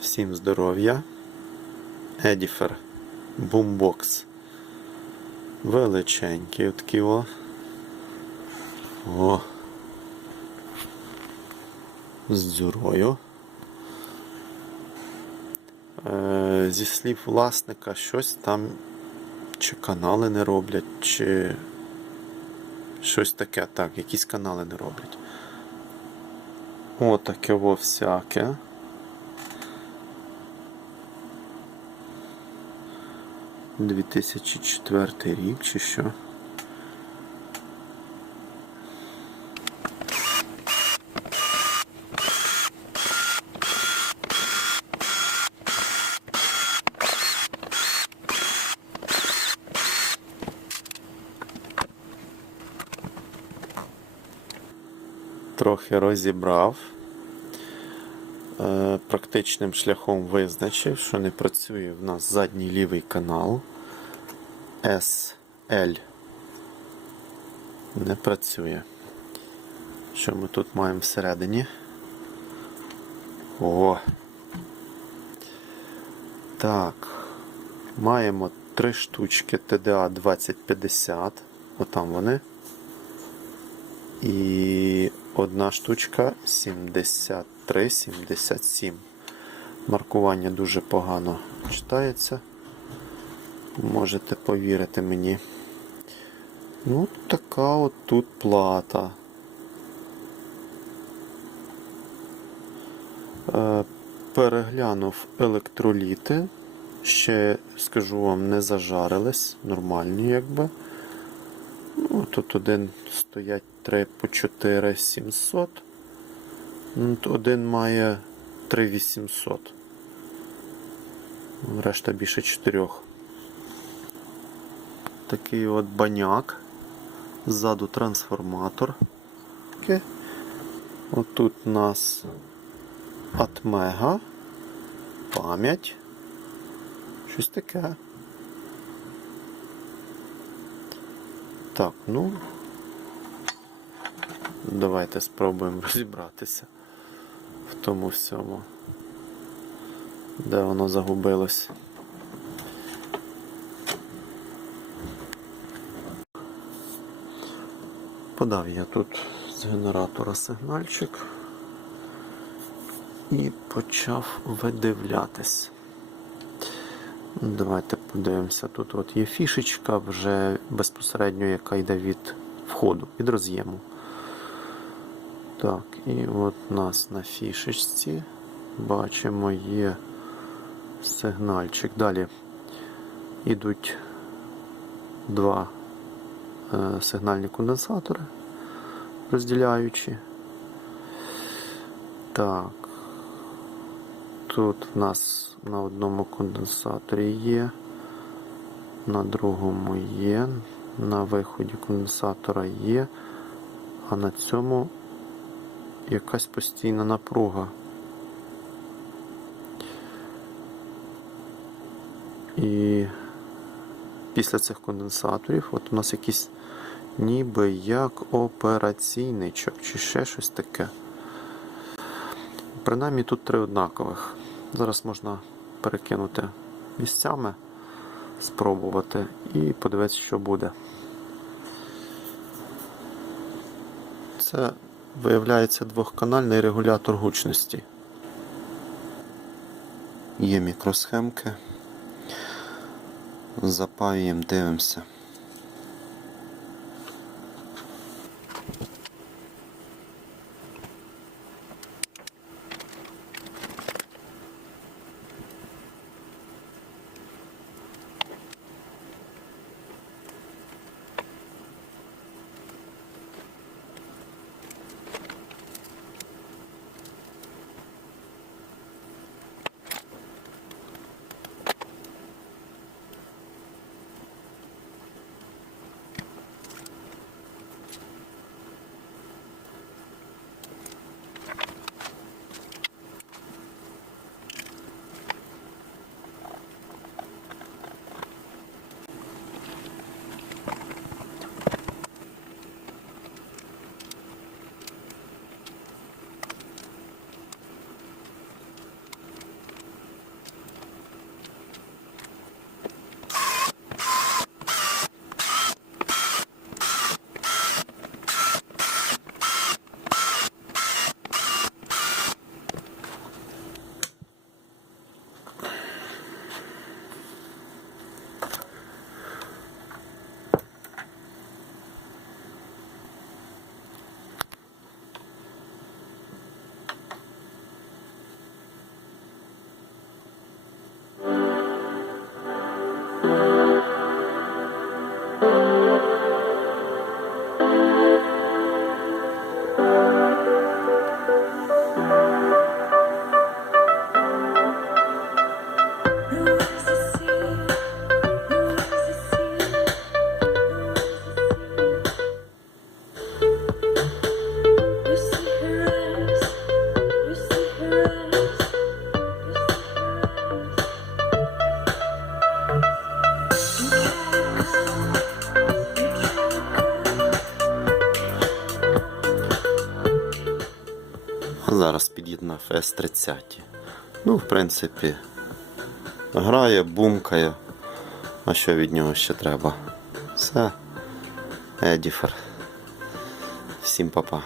Всім здоров'я. Едіфер. Бумбокс. Величенький отакий о. О. З дзюрою. Е, зі слів власника, щось там чи канали не роблять, чи щось таке. Так, якісь канали не роблять. Отаке во всяке. Дві тисячі четвертий рік чи що? Трохи розібрав. Практичним шляхом визначив, що не працює в нас задній лівий канал. SL не працює. Що ми тут маємо всередині? О! Так. Маємо три штучки TDA 2050. Отам вони. І одна штучка 73-77. Маркування дуже погано читається. Можете повірити мені. Ну, така от тут плата. Е, Переглянув електроліти. Ще, скажу вам, не зажарились. Нормальні, якби. Ну, тут один стоять 3 по 4 700. Ну, тут Один має 3 800. Решта більше 4. Такий от баняк. Ззаду трансформатор. Окей. Отут у нас атмега. Пам'ять. Щось таке. Так, ну. Давайте спробуємо розібратися тому всьому. Де воно загубилось. Подав я тут з генератора сигнальчик і почав видивлятись. Давайте подивимося. Тут от є фішечка вже безпосередньо, яка йде від входу, від роз'єму. Так, і от у нас на фішечці бачимо є сигнальчик. Далі йдуть два е, сигнальні конденсатори, розділяючі. Так. Тут в нас на одному конденсаторі є, на другому є, на виході конденсатора є, а на цьому якась постійна напруга. І після цих конденсаторів от у нас якийсь ніби як операційничок чи ще щось таке. Принаймні тут три однакових. Зараз можна перекинути місцями, спробувати і подивитися, що буде. Це виявляється двохканальний регулятор гучності. Є мікросхемки. Запаюємо, дивимося. Зараз під'єднав С-30. Ну, в принципі, грає, бумкає. А що від нього ще треба? Все. Едіфер. Всім па-па.